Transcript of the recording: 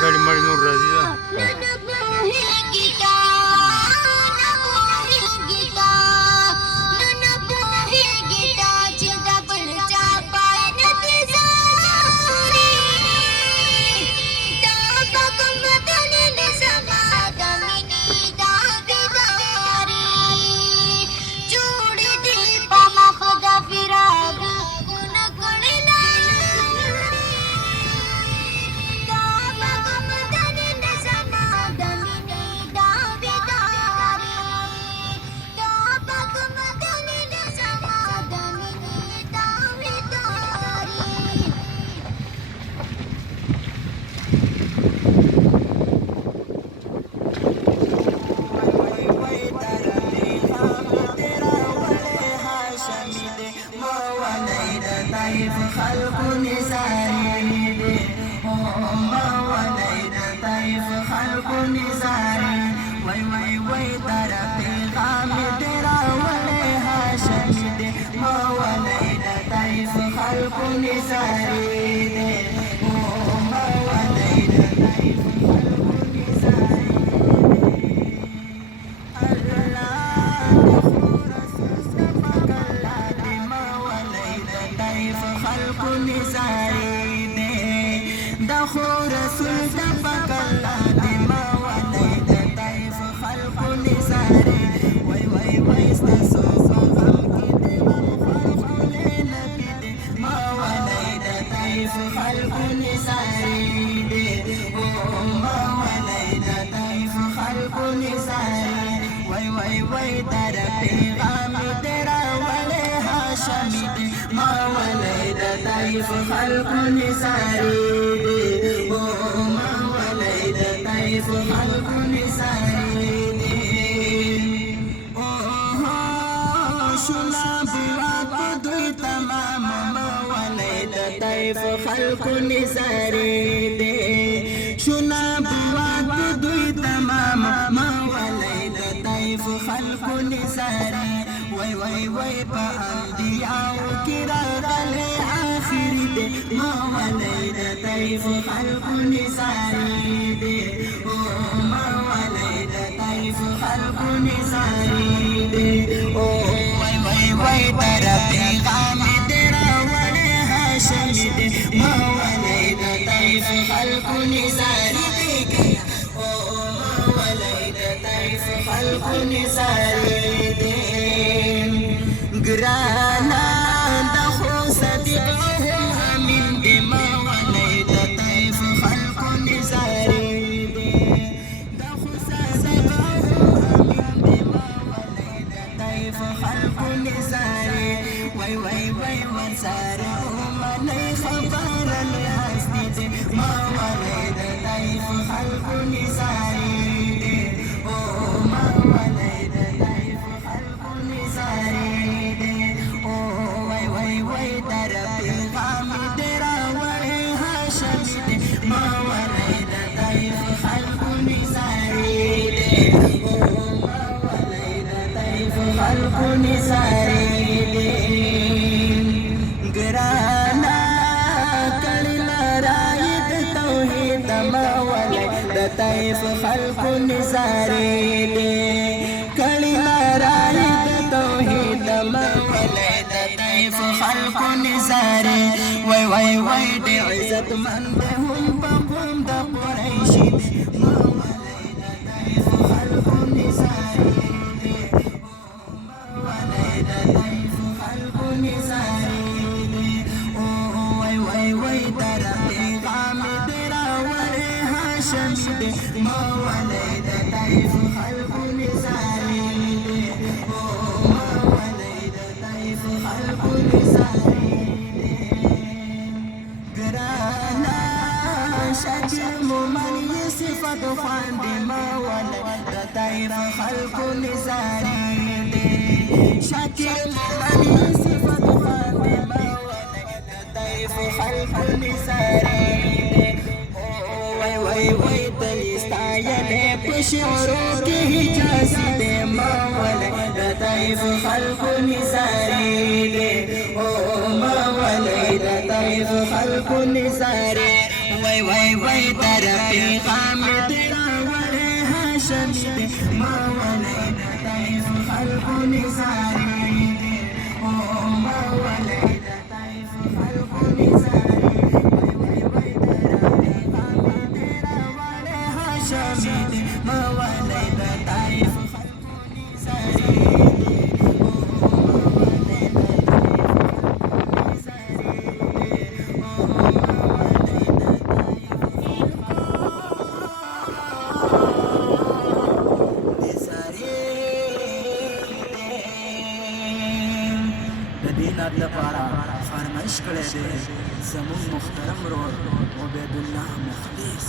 गाड़ी मड़ी नूर राजी था خلق نزاري ولید طیف خلق نزاری دی گرانا دا خو صدقهم امین دی ما ولید طیف خلق نزاری دی دا خو صدقهم امین دی ما ولید طیف خلق نزاری وای وای وای ورساره ومنی خبر الیاس دی ما ولید طیف خلق نزاری دی او ما ولید طیف خلق نزاری دی او وای وای وای در پیغام درا وای هاشمی دی ما ولید طیف خلق نزاری دی او ما ولید طیف خلق نزاری دی گرانا کلمه راید توحید ما ولید طیف خلق نزاری دی کلمه راید توحید ما ولید طیف خلق نزاری وای وای وای دی عزت مند هم بقوم دا قریشی دی ما ولید طیف خلق نزاری دی ما ولید طیف خلق نزاری دی وای وای وای در پیغام درا ولی هاشمی دی ما ولید طیف خلق نزاری دی ما ولید طیف خلق نزاری دی گرانا شکل ممنی صفت خواندی ما ولید طیف خلق نزاری دی شکل ممنی صفت خواندی ما ولید طیف خلق نزاری دی وای وای وای دلستایل پشعرو کی حجازی دی ما ولید طیف خلق نزاری دی ما ولید طیف خلق نزاری وای وای وای در پیغام درا ولی هاشمی دی ما ولید طیف خلق نزاری دی ما ولید طیف خلق نزاری وای وای وای در پیغام درا ولی هاشمی دی ما ولید طیف خلق نزاری دینات لپاره فرمایش کړی دی زموږ محترم ورور عبیدالله مخلص.